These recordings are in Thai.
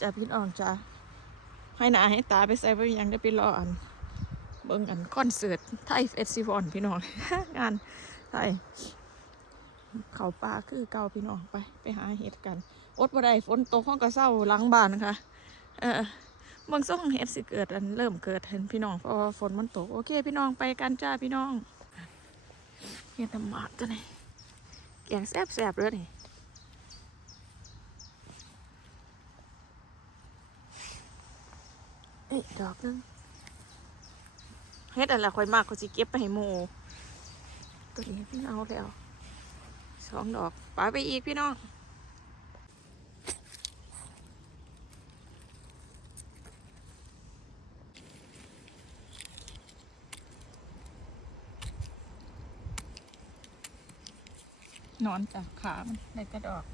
จะพี่น้องจ้ะให้หนาให้ตาไปใส่ไปยังได้ไปรออัน เบิ่งอันคอนเสิร์ตไทยเฟสติวัลพี่น้อง งานไทยเขาป่าคือเก่าพี่น้องไปไปหาเห็ดกัน อดบ่ได้ฝนตกห้องกระเศร้าหลังบ้านนะคะ เออเบางส่งเห็ดสิเกิดอันเริ่มเกิดเห็นพี่น้องเพราะว่าฝนมันตก โอเค พี่น้องไปกันจ้าพี่น้องเห็ดตำหมากตัวนี้แกงแซ่บๆเลยนี่ อ้ยดอกหนึงเฮ็ดอะไรค่อยมากเขาสิเก็บไปให้หมูตัวนี้พี่เอาแล้วสองดอกไปไปอีกพี่น้องนอนจากขามันในกระดอก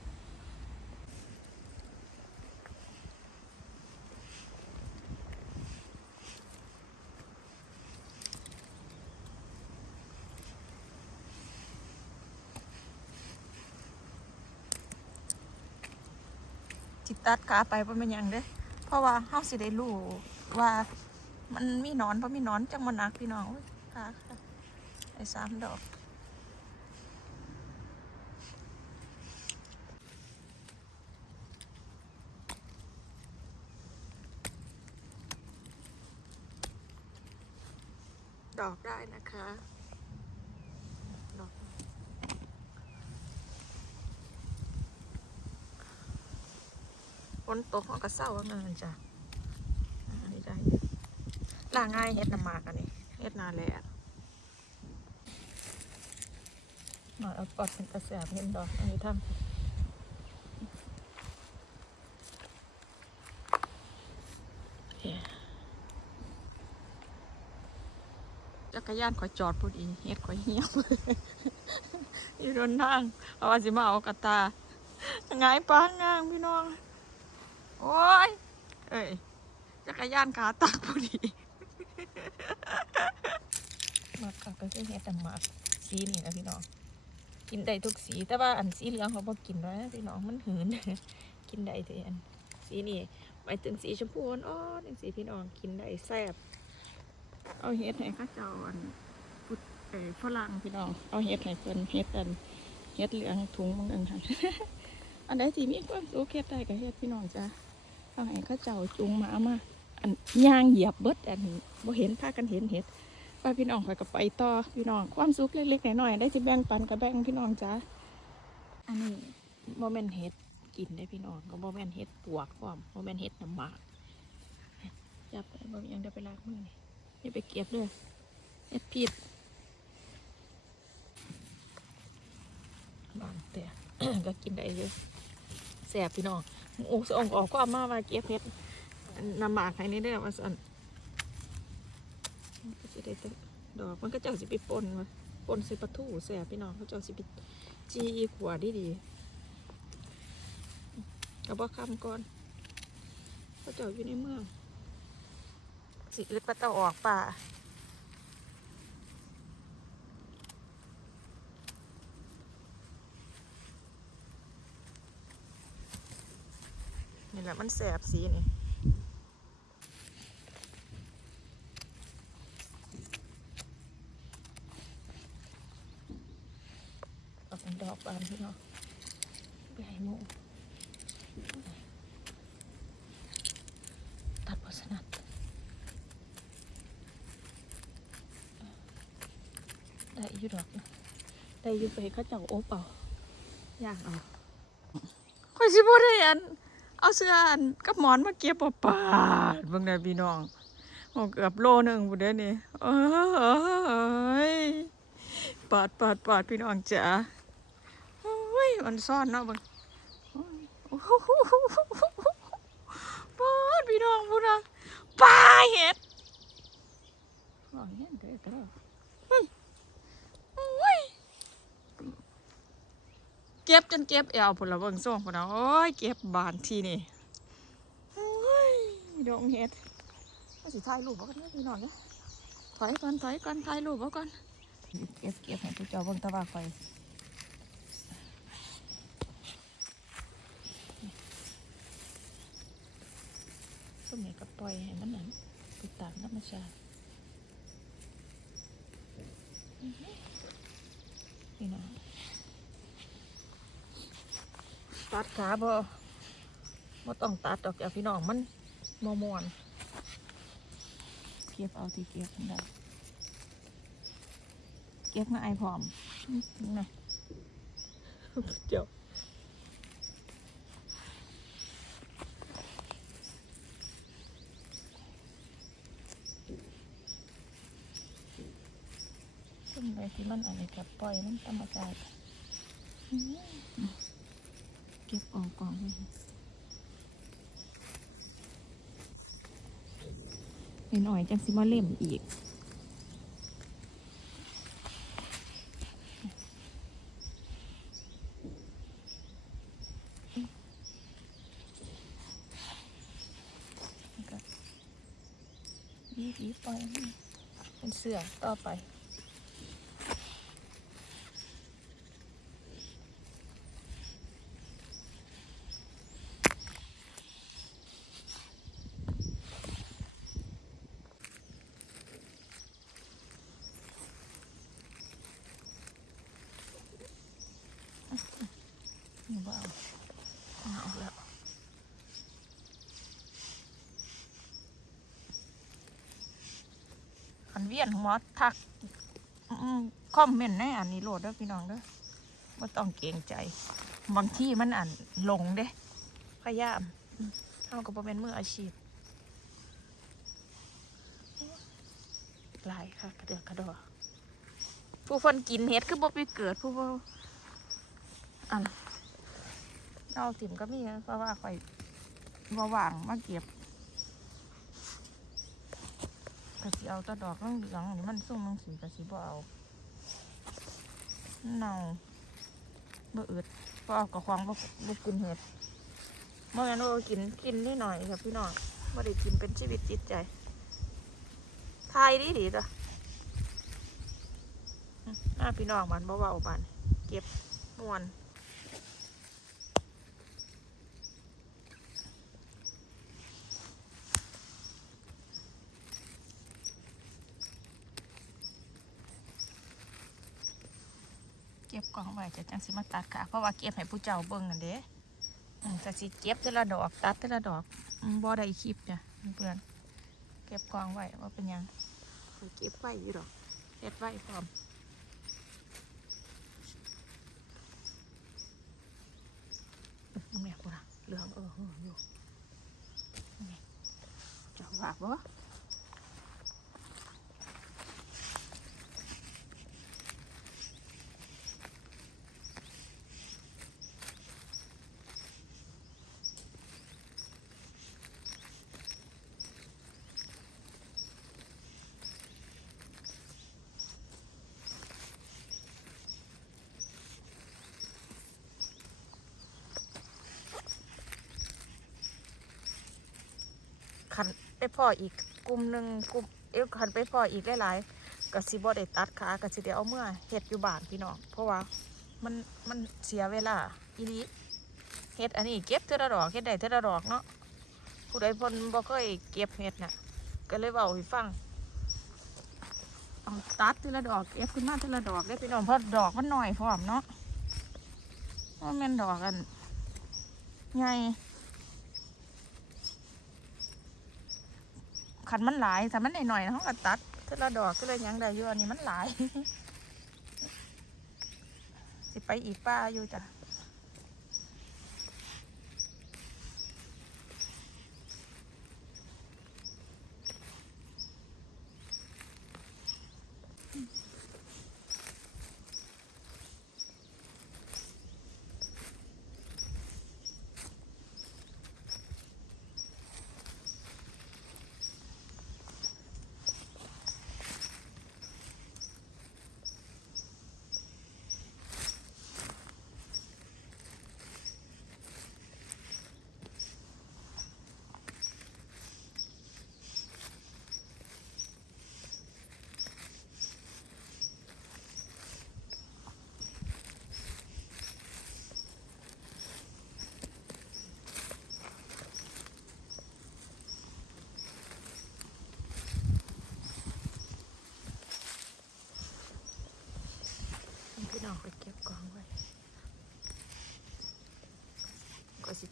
ตัดขาไปเพราะมันยังเด้เพราะว่าเฮาสิได้รู้ว่ามันมีนอนเพราะมีนอนจังมันนักพี่น้องอุ๊ยขาขาไอ้สามดอกดอกได้นะคะดอก ฝนตกมันก็เศร้าว่างั้นจ้ะอ่าอันนี้ได้ล่างง่ายเฮ็ดน้ำหมากอันนี้เฮ็ดนาแลดหน่อยเอาปอดเป็นกระแสเห็นดอกอันนี้ทำเอ๊ะจักรยานขอยจอดพอดีเฮ็ดขอยเหี่ยวอยู่บนทางเอาว่าสิมาเอากระตาหงายปางงางพี่น้อง อ้ย เอ้ย จักรยานขาตักพอดีมาค่ะก็คือเฮ็ดแต่มากสีนี่นะพี่น้อง กินได้ทุกสี แต่ว่าอันสีเหลืองเขาบอกกินไว้นะพี่น้องมันหืน กินได้แต่อัน สีนี่ไปถึงสีชมพูอ่อนๆจังสีพี่น้องกินได้แซ่บ เอาเฮ็ดให้ข้าเจ้าอันพุดเอ่อฝรั่งพี่น้อง เอาเฮ็ดให้เพิ่นเฮ็ดอันเฮ็ดเหลืองถุงมึงอันหันอันใดที่มีความสุขเฮ็ดได้ก็เฮ็ดพี่น้องจ้ะ เอาให้เข้าเจ้าจุงมามาอันย่างเหยียบเบิดอันบ่เห็นพากันเห็นเฮ็ดว่าพี่น้องข่อยก็ไปต่อพี่น้องความสุขเล็กๆหน้อยๆได้สิแบ่งปันก็แบ่งพี่น้องจ้ะอันนี้บ่แม่นเฮ็ดกินได้พี่น้องก็บ่แม่นเฮ็ดปวกพร้อมบ่แม่นเฮ็ดน้ำหมากจับไปบ่มีหยังเดี๋ยวไปล้างมือนี่อย่าไปเก็บเลยเอ็ดผิดบางแต่ก็กินได้เยอะแสบพี่น้อง โอ้สองออกก็เอามาว่าเก็บเห็ดนำหมากให้นี่ได้ว่าสันมันก็จะได้ดอกมันก็เจ้าสิไปปนมาปนใส่ปลาทูแสบพี่น้องเขาเจ้าสิไปจีอีขวาดีดีๆเอาบ่คำก่อนเขาเจ้าอยู่ในเมืองสิอึดปลาเต่าออกป่า นี่แหละมันแสบสีนี่เอาเป็นดอกบานพี่เนาะให้หมูตัดโฆษณาได้อยู่ดอกได้อยู่ไปเขาเจ้าโอบเอาย่างเอาข่อยสิบ่ได้อัน เอาเสื้อกับหมอนมาเก็บบ่ปาดเบิ่งได้พี่น้องโอ้เกือบโลหนึ่งบ่ได้นี่เอ้ยปาดปาดปาดพี่น้องจ๋าโอ้ยมันซ่อนเนาะเบิ่งปาดพี่น้องพุ่นะปลาเห็ดอ๋อเห็นเด้อเด้อ โอ้ย เก็บจนเก็บแอวผลละเบิงส่งผลละโอ้ยเก็บบานทีนี่โอ้ยดงเห็ดมาสิถ่ายรูปเอากันเด้อพี่น้องเนี่ยถอยก่อนถอยก่อนถ่ายรูปเอาก่อนเก็บเก็บให้ผู้เจ้าเบิ่งตะว่าคอยส้มนี่ก็ปล่อยให้มันนั่นไปตามธรรมชาติอื้อหือนี่นะ ตัดขาบ่บ่ต้องตัดดอกจ้ะพี่น้องมันมอมวนเก็บเอาที่เก็บได้เก็บมาไอพร้อมนี่ไงเจ้าซึ่งเลยที่มันอันนี้กับปล่อยมันธรรมชาติ เก็บออกก่อนเลยหน่อยจังสิมาเล่มอีกดีดีปล่อยมันเป็นเสือต่อไป นี่บ่เอาเอาแล้ว ขันเวียนหัวทักคอมเมนต์ในอันนี้โหลดด้อพี่น้องด้อไม่ต้องเกรงใจ บางที่มันอ่านลงเด้พยายามเท่ากับเป็นมืออาชีพลายค่ะ กระเดือกกระดอผู้คนกินเห็ดคือบ่ไปเกิดผู้บ่อันเอาถิ่มก็มีเพราะว่าข่อยบ่ว่างมาเก็บ กะสิเอาตะดอกเหลืองนี่มันส้มมังสีกะสิบ่เอาเน่าบ่อึดบ่เอากระควางบ่บ่กินเห็ดเมื่อนั้นว่ากินกินนิดหน่อยครับพี่น้องบ่ได้กินเป็นชีวิตจิตใจทายดีดีจ้ะหน้าพี่น้องมันบ่เบาบานเก็บมวน เก็บกล่องไว้จะจังสิมาตัดค่ะ เพราะว่าเก็บให้ผู้เจ้าเบิ่งนั่นเด้อืมแต่สิเก็บทีละดอกตัดทีละดอกอืมบ่ได้คลิปจ้ะเพื่อนๆเก็บกล่องไว้ว่าเป็นหยังข้อยเก็บไว้อยู่ดอกเฮ็ดไว้พร้อมแม่กูละเหลืองเออเอออยู่นี่จะว่าบ่ ขันไปพ่ออีกกลุ่มหนึ่งกลุ่มเอ้ขันไปพ่ออีกหลายๆก็สิบ่ได้ตัดขาก็สิได้เอาเมื่อเฮ็ดอยู่บ้านพี่น้องเพราะว่ามันมันเสียเวลาอีหลีเฮ็ดอันนี้เก็บเท่าดอกเฮ็ดได้เท่าดอกเนาะผู้ใดพนบ่เคยเก็บเฮ็ดน่ะก็เลยเว้าให้ฟังเอาตัดเท่าดอกเก็บขึ้นมาเท่าดอกได้พี่น้องเพราะดอกมันหน้อยพร้อมเนาะว่าแม่นดอกกันให ขันมันหลายแต่มันหน่อยๆนะเขาก็ตัดเทละดอกก็เลยยังได้อยู่อันนี้มันหลาย สิไปอีกป้าอยู่จ้ะ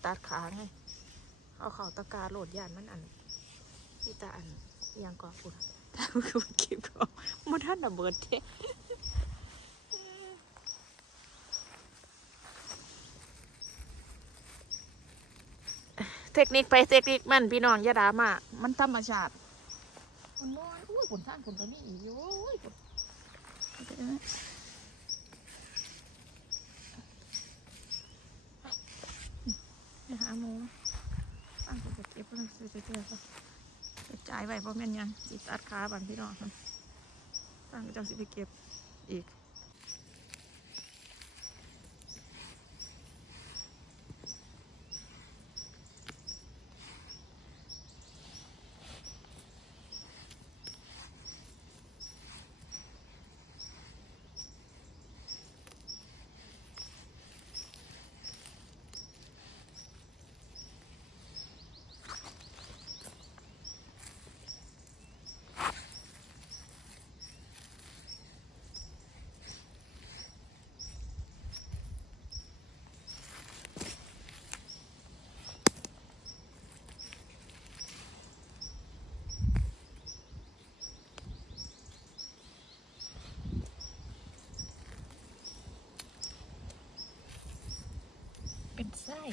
ตัดขาไงเอาเข่าตะกาโหลดยานมันอันที่ตาอันยังก่อปุ่นถ้ามันคือมันเก็มันท่านระเบิดเท่เทคนิคไปเทคนิคมันพี่น้องย่าดาม่ามันธรรมชาติมันนอนอุ้ยผลท่านผลตัวนี้อีกโอ้ยผลไป หาหมูตั้งตัวเก็บแล้วเจอเจอเจะจ่ายไว้เพราะแม่นยังสิตัดขาบางพี่น้องตั้งเจ้าสิไปเก็บอีก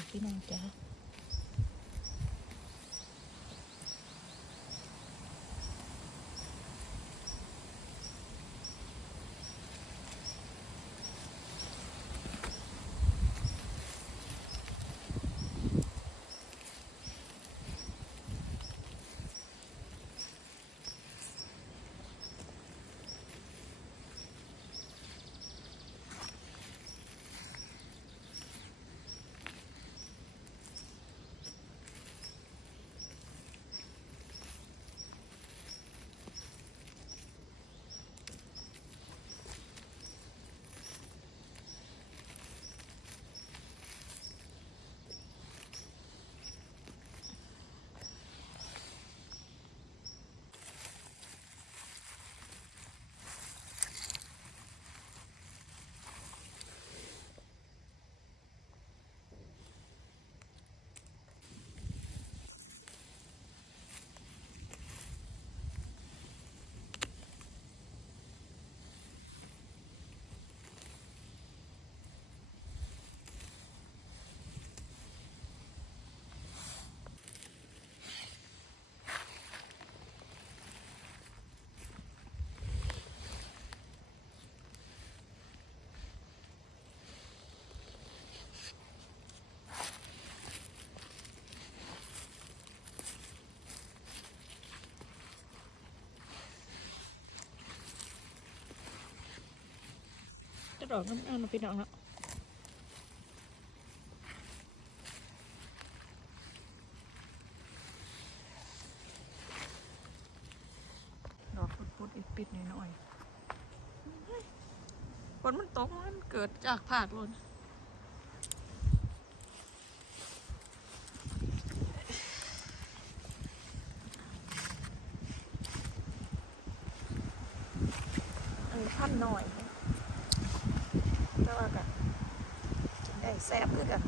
พี่น้องจ้า ดอกน้ำเอาพี่น้องเนาะดอกพุดๆอีกปิดหน่อยๆฝนมันตกมันเกิดจากผาดลนอันนี้ขั้นหน่อย แต่ว่ากันกินได้ แซ่บคือกัน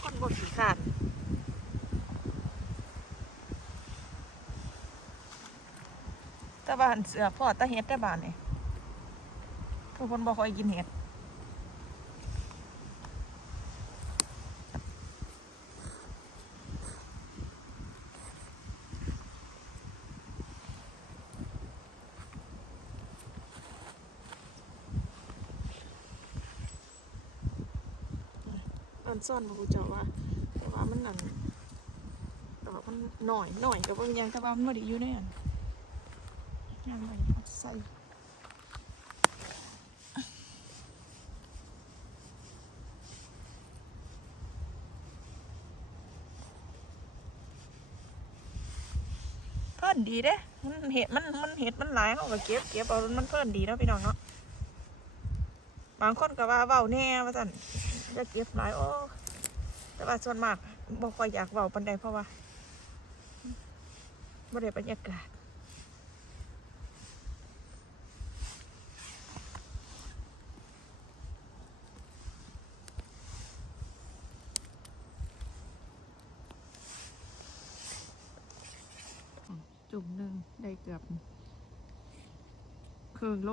คนบนสีขาดต่บ้านเสือพ่อตาเฮ็ดต่บ้านนี่ทุกคนบอกคอยกินเห็ด อันซ่อนบ่รู้เจ้าว่าแต่ว่ามันนั่นแต่ว่ามันหน่อยหน่อยกับว่ายังแต่ว่ามันบ่ได้อยู่ในอันยังไงเอาใส่เพิ่นดีเด้มันเห็ดมันมันเห็ดมันหลายเขาก็เก็บเก็บเอามันเพิ่นดีเนาะพี่น้องเนาะ บางคนก็ว่าเว้าแน่ว่าซั่น จะเก็บหลายโอ้แต่ว่าส่วนมากบอกว่าอยากเบาปันไดเพราะว่าบริเวณบรรยากาศจุ่มหนึ่งได้เกือบครึ่งโล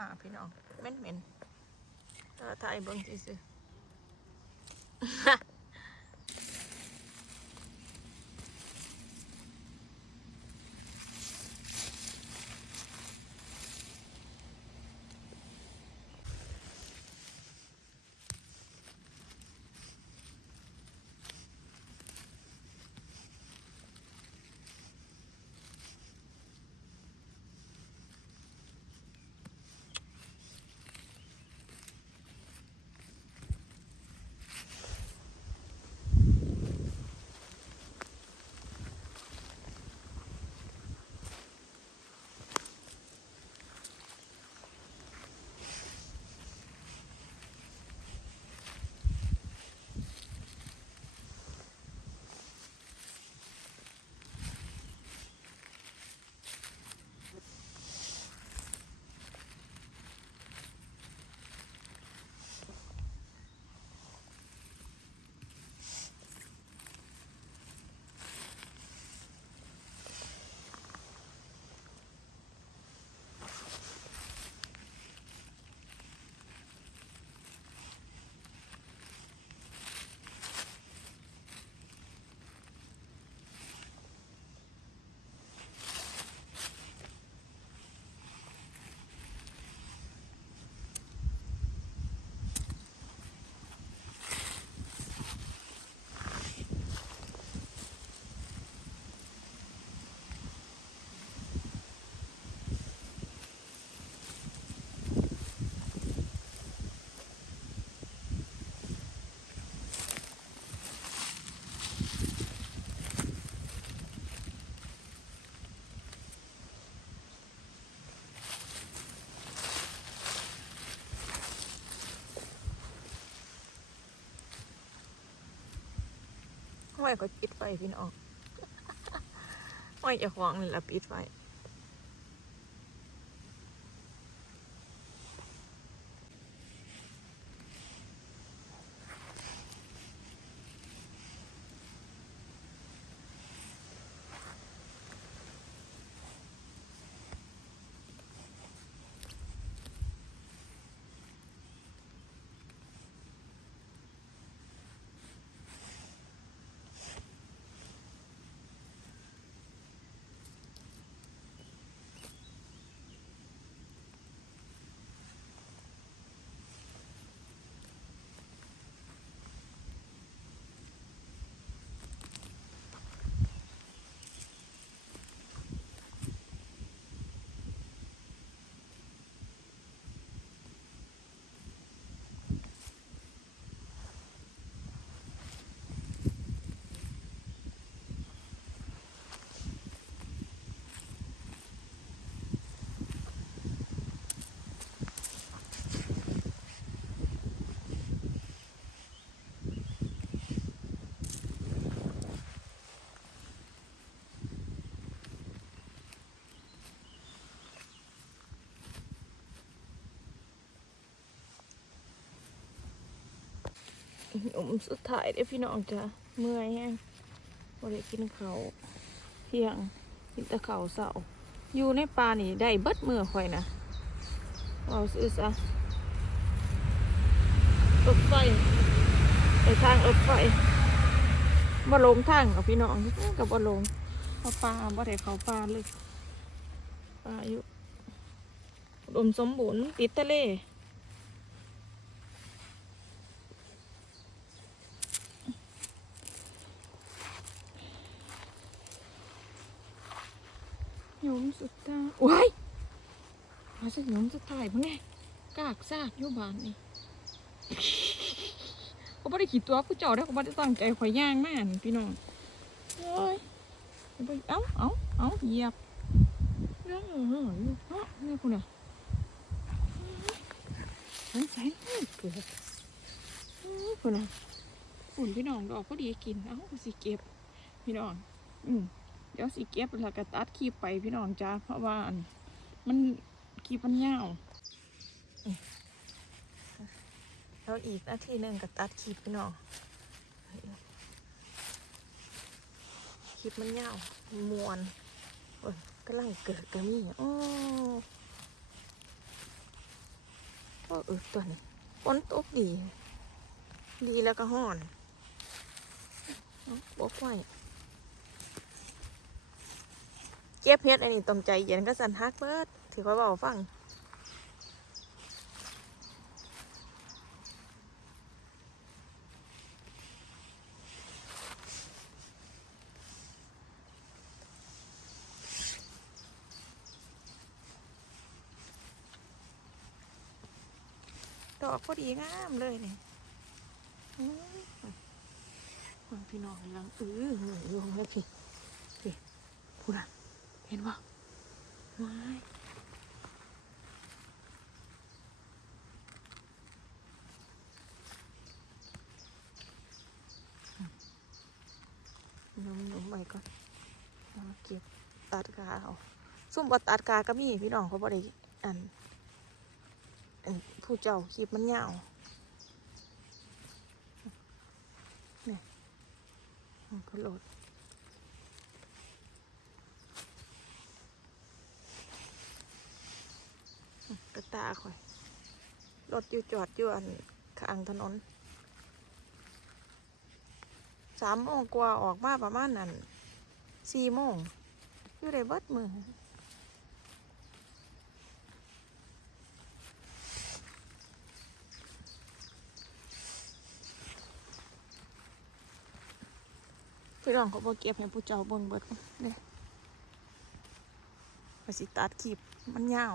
มาพี่น้องเหม็นเหม็นถ่ายเบิ้งซื่อ อยก็ปิดไฟพี่น้องห้อยจะขวางนี่แหละปิดไฟ อมสุดท้ายเด้พี่น้องจ้ะเมื่อยแห้งบ่ได้กินเขาเที่ยงกินแต่ข้าเช้าอยู่ในป่านี่ได้เบิดมือข่อยนะเอาซื้อซะรถไฟไปทางรถไฟบ่ลงทางกับพี่น้องกับบ่ลงเพราะป่าบ่ได้เขาป่าเลยป่าอยู่อุดมสมบูรณ์ติดทะเล ยมสุดตาว้ยมาสักหยมสุดท้ายมั้งไงกากซากอยู่บ้านนี่เขาไม่ได้ขี่ตัวผู้เจ้าได้อเขาไม่ได้ตั้งใจข่อยย่างมากนี่พี่น้องโอ้ยเอาไปเอ้าเอ้าเอ้าเหยียบเรื่องเออเอออยู่เนาะนี่คุณอะใส่ใส่เกือบคุณอะฝุ่นพี่น้องดอกก็ดีกินเอ้าสิเก็บพี่น้องอืม เดี๋ยวสิเก็บแล้วก็ตัดคลิปไปพี่น้องจ้าเพราะว่ามันคลิปมันยาวแล้วอีกนาทีหนึ่งก็ตัดคลิปพี่น้องคลิปมันยาวมวนโอ้ยกำลังเกิดกระมี่โอ้ก็เออตัวนี้ฝนตกดี ดีแล้วก็ห่อนเอบอกไว้ เก็บเฮ็ดอันนี้ต้องใจเย็นก็สันฮักเบิดถือว่าเบาฟังดอกพอดีงามเลยเนี่อื้อฟังพี่น้องกำลังอื้อหือลงแล้วพี่พี่พูดอะ เห็นปะว้ายนมนมไปก่อนเอาเก็บตัดกาเอาซุ่มบตัดกาก็มีพี่น้องเขาบริอันอันผู้เจ้าคลิปมันยาวเนี่ยมันก็โหลด กระตา ข่อย รถอยู่จอดอยู่อันข้างถนนสามโมงกว่าออกมาประมาณนั้นสี่โมงอยู่ได้เบิดมือพี่น้องเขาบอกเก็บให้ผู้เจ้าเบิ่งเบิดเนี่ยภาสิตัดคลิปมันยาว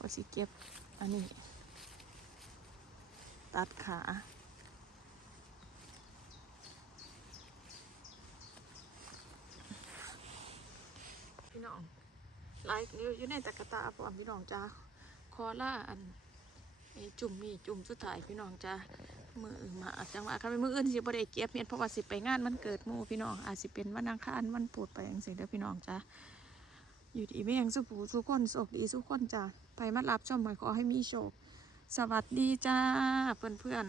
ก็สิเก็บ อันนี้ ตัดขาพี่น้องไลฟ์อยู่อยู่ในตะกะตาพร้อมพี่น้องจ้าคอล่าอันไอจุ่มนี่จุ่มสุดท้ายพี่น้องจ้ามืออมาจังหวะคันเป็นมืออื่นสิบ่ได้เก็บเฮ็ดเพราะว่าสิไปงานมันเกิดมู่พี่น้องอาจสิเป็นวันอังคารวันพุธไปจังซี่เด้อพี่น้องจ้า อยู่ดีไม่ยังสุขสุขคนโชคดีสุขคนจ้าไปมารับชมหมายขอให้มีโชค สวัสดีจ้าเพื่อนเพื่อน